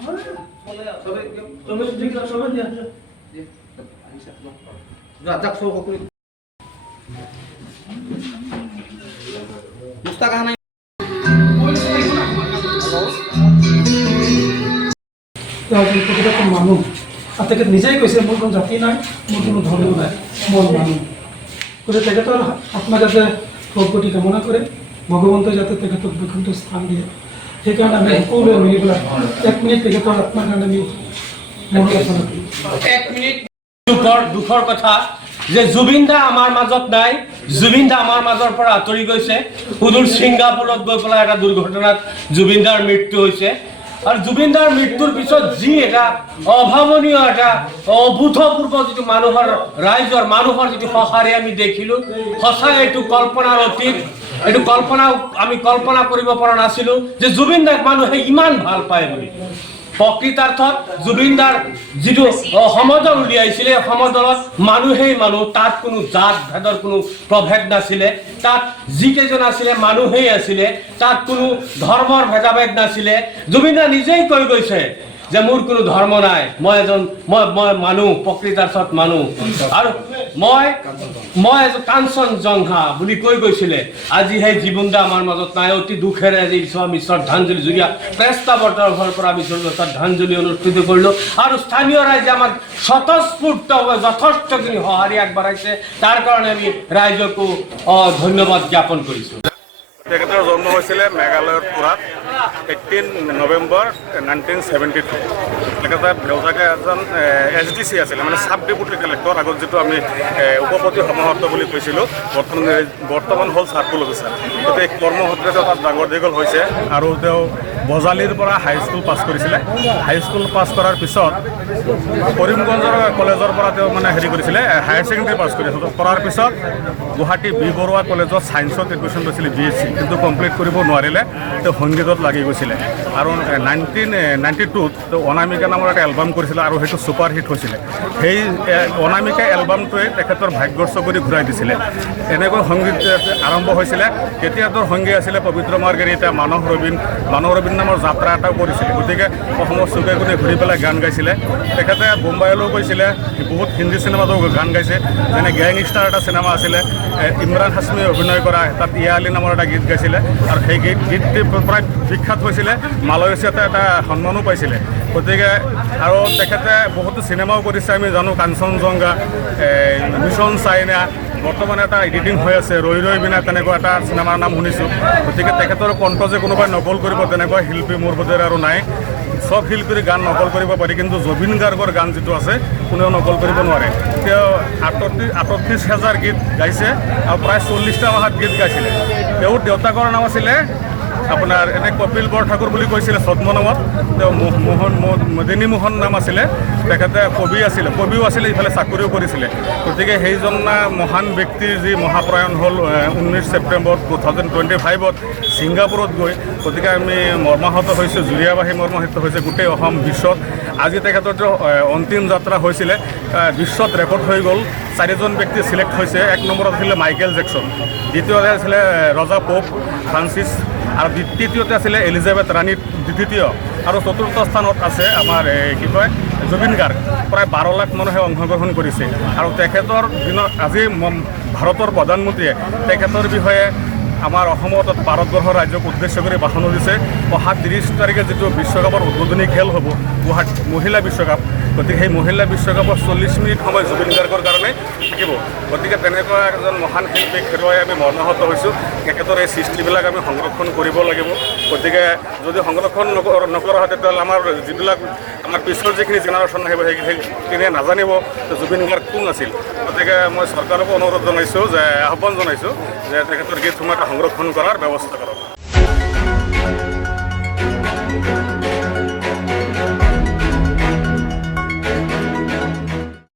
মানুহ তেখেত নিজেই কৈছে মোৰ কোনো জাতি নাই, মোৰ কোনো ধৰ্ম নাই, মই মানুহ। গতিকে তেখেতৰ আত্মা যাতে সদ্গতি কামনা কৰে, ভগৱন্তই যাতে তেখেতক বৈকুণ্ঠ স্থান দিয়ে, সেইকাৰণে আমি সকলোৱে মিলি পেলাই 1 মিনিট তেখেতৰ আত্মাৰ কাৰণে আমি মনোপ্ৰাৰ্থনা কৰিম। 1 মিনিট দুখৰ কথা যে জুবিন দা আমাৰ মাজত নাই, জুবিন দা আমাৰ মাজৰ পৰা আঁতৰি গৈছে। সুদূৰ ছিংগাপুৰত গৈ পেলাই এটা দুৰ্ঘটনাত জুবিন দাৰ মৃত্যু হৈছে। আৰু জুবিন দাৰ মৃত্যুৰ পিছত যি এটা অভাৱনীয় এটা অভূতপূৰ্ব যিটো ৰাইজৰ মানুহৰ যিটো সঁহাৰি আমি দেখিলোঁ, সঁচাই এইটো কল্পনাৰ অতীত। এইটো আমি কল্পনা কৰিব পৰা নাছিলোঁ যে জুবিন দাক মানুহে ইমান ভাল পায় বুলি। প্ৰকৃতাৰ্থত জুবিন দাৰ যিটো সমদল উলিয়াইছিলে, সমদলত মানুহেই মানুহ, তাত কোনো জাত ভেদৰ কোনো প্ৰভেদ নাছিলে, তাত যিকেইজন আছিলে মানুহেই আছিলে, তাত কোনো ধৰ্মৰ ভেদাভেদ নাছিলে। জুবিন দা নিজেই কৈ গৈছে যে মোৰ কোনো ধৰ্ম নাই, মই মানুহ, প্ৰকৃতাৰ্থত মানুহ। আৰু মই এজন কাঞ্চনজংঘা বুলি কৈ গৈছিলে। আজি সেই জুবিন দা আমাৰ মাজত নাই। অতি দুখেৰে আজি আমি শ্ৰদ্ধাঞ্জলি যুগীয়া প্ৰেছক্লাবৰ তৰফৰ পৰা আমি শ্ৰদ্ধাঞ্জলি অনুষ্ঠিত কৰিলোঁ। আৰু স্থানীয় ৰাইজে আমাক স্বতঃস্ফূৰ্তভাৱে যথেষ্টখিনি সঁহাৰি আগবঢ়াইছে। তাৰ কাৰণে আমি ৰাইজকো ধন্যবাদ জ্ঞাপন কৰিছোঁ। তেখেতৰ জন্ম হৈছিলে মেঘালয়ৰ পুৰাত 18 নৱেম্বৰ 1972। তেখেতে দেউতাকে এজন SDC আছিলে, মানে চাব ডেপুটি কালেক্টৰ। আগত যিটো আমি উপপতি সমাহৰ্ত বুলি কৈছিলোঁ, বৰ্তমান হ'ল চাৰ্কুল অফিচাৰ। গতিকে কৰ্মসূত্ৰে তাত ডাঙৰ দীঘল হৈছে। আৰু তেওঁ বজালিৰ পৰা হাইস্কুল পাছ কৰিছিলে। হাইস্কুল পাছ কৰাৰ পিছত কৰিমগঞ্জৰ কলেজৰ পৰা তেওঁ মানে কৰিছিলে, হায়াৰ ছেকেণ্ডেৰী পাছ কৰাৰ পিছত গুৱাহাটী বি বৰুৱা কলেজত ছায়েন্সত এডমিশ্যন লৈছিলে, BSc, কিন্তু কমপ্লিট কৰিব নোৱাৰিলে। তেওঁ সংগীতত লাগি গৈছিলে। আৰু 1992ত তেওঁ অনামিকা নামৰ এটা এলবাম কৰিছিলে, আৰু সেইটো ছুপাৰ হিট হৈছিলে। সেই অনামিকা এলবামটোৱে তেখেতৰ ভাগ্যৰ চকুৰি ঘূৰাই দিছিলে। এনেকৈ সংগীত আৰম্ভ হৈছিলে। তেতিয়া তেওঁৰ সংগী আছিলে পবিত্ৰ মাৰ্গেৰিটা, মানস ৰবীন নামৰ যাত্ৰা এটাও কৰিছিলে। গতিকে অসমৰ চুকে কোণে ঘূৰি পেলাই গান গাইছিলে। তেখেতে বোম্বাইলৈও গৈছিলে, বহুত হিন্দী চিনেমাতো গান গাইছে। যেনে গেংষ্টাৰ এটা চিনেমা আছিলে, ইমৰান হাছমিয়ে অভিনয় কৰা, তাত ইয়া আলী নামৰ এটা গীত গাইছিলে। আৰু সেই গীতটি প্ৰায় বিখ্যাত হৈছিলে, মালয়েছিয়াতে এটা সন্মানো পাইছিলে। গতিকে আৰু তেখেতে বহুতো চিনেমাও কৰিছে, আমি জানো কাঞ্চনজংঘা, মিছন চাইনা, বৰ্তমান এটা এডিটিং হৈ আছে ৰৈ ৰৈ বিনা, তেনেকুৱা এটা চিনেমাৰ নাম শুনিছোঁ। গতিকে তেখেতৰ কণ্ঠ যে কোনোবাই নকল কৰিব তেনেকুৱা শিল্পী মোৰ বোধেৰে আৰু নাই। চব শিল্পীৰ গান নকল কৰিব পাৰি, কিন্তু জুবিন গাৰ্গৰ গান যিটো আছে কোনেও নকল কৰিব নোৱাৰে। তেওঁ 38,000 গীত গাইছে আৰু প্ৰায় 40টা ভাষাত গীত গাইছিলে। তেওঁৰ দেউতাকৰ নাম আছিলে আপোনাৰ কপিল বৰঠাকুৰ বুলি কৈছিলে ছদ্মনামত। তেওঁ মদিনী মোহন নাম আছিলে। তেখেতে কবিও আছিলে, ইফালে চাকৰিও কৰিছিলে। গতিকে সেইজন মহান ব্যক্তিৰ যি মহাপ্ৰয়াণ হ'ল 19 ছেপ্টেম্বৰ 2025ত ছিংগাপুৰত গৈ। গতিকে আমি মৰ্মাহত হৈছোঁ, জুৰীয়াবাহী মৰ্মাহত হৈছে গোটেই অসম বিশ্বত। আজি তেখেতৰ অন্তিম যাত্ৰা হৈছিলে, বিশ্বত ৰেকৰ্ড হৈ গ'ল। 4জন ব্যক্তি চিলেক্ট হৈছে। 1 নম্বৰত আছিলে মাইকেল জেকচন, দ্বিতীয়তে আছিলে ৰজা পোপ ফ্ৰান্সিছ, আৰু তৃতীয়তে আছিলে এলিজাবেথ ৰাণী দ্বিতীয়, আৰু চতুৰ্থ স্থানত আছে আমাৰ জুবিন গাৰ্গ। প্ৰায় 12 লাখ মানুহে অংশগ্ৰহণ কৰিছে। আৰু তেখেতৰ দিনত আজি ভাৰতৰ প্ৰধানমন্ত্ৰীয়ে তেখেতৰ বিষয়ে আমাৰ অসমত ভাৰতবৰ্ষৰ ৰাজ্যক উদ্দেশ্য কৰি ভাষণো দিছে। অহা 30 তাৰিখে যিটো বিশ্বকাপৰ উদ্বোধনী খেল হ'ব গুৱাহাটী মহিলা বিশ্বকাপ, গতিকে সেই মহিলা বিশ্বকাপৰ 40 মিনিট সময় জুবিন গাৰ্গৰ কাৰণে থাকিব। গতিকে তেনেকুৱা এজন মহান শিল্পীক হেৰুৱাই আমি মৰ্মাহত হৈছোঁ। তেখেতৰ এই সৃষ্টিবিলাক আমি সংৰক্ষণ কৰিব লাগিব। গতিকে যদি সংৰক্ষণ নকৰা হয়, তেতিয়াহ'লে আমাৰ পিছৰ যিখিনি জেনেৰেশ্যন আহিব সেইখিনিয়ে নাজানিব যে জুবিন গাৰ্গ কোন আছিল। গতিকে মই চৰকাৰকো অনুৰোধ জনাইছোঁ, আহ্বান জনাইছোঁ যে তেখেতৰ গীতসমূহ এটা সংৰক্ষণ কৰাৰ ব্যৱস্থা কৰক।